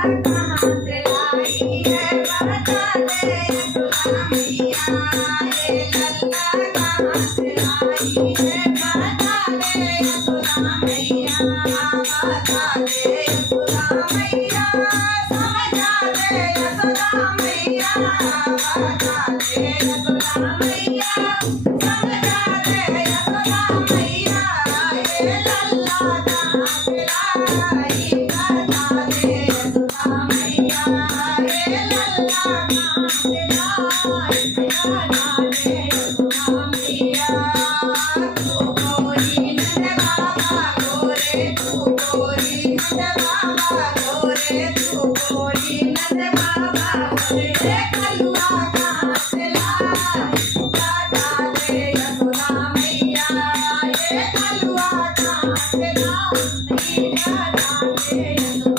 कहाँ से लाई है बता दे यशोदा मैया हे लल्ला कहाँ से लाई है बता दे यशोदा मैया बता दे यशोदा मैया समझा दे यशोदा मैया बता दे यशोदा मैया समझा दे यशोदा मैया हे लल्ला कहाँ से लाई बता दे यशोदा मैया हे लल्ला कहाँ से लाई बता दे यशोदा मैया तू गोरी नंद बाबा गोरे तू गोरी नंद बाबा गोरे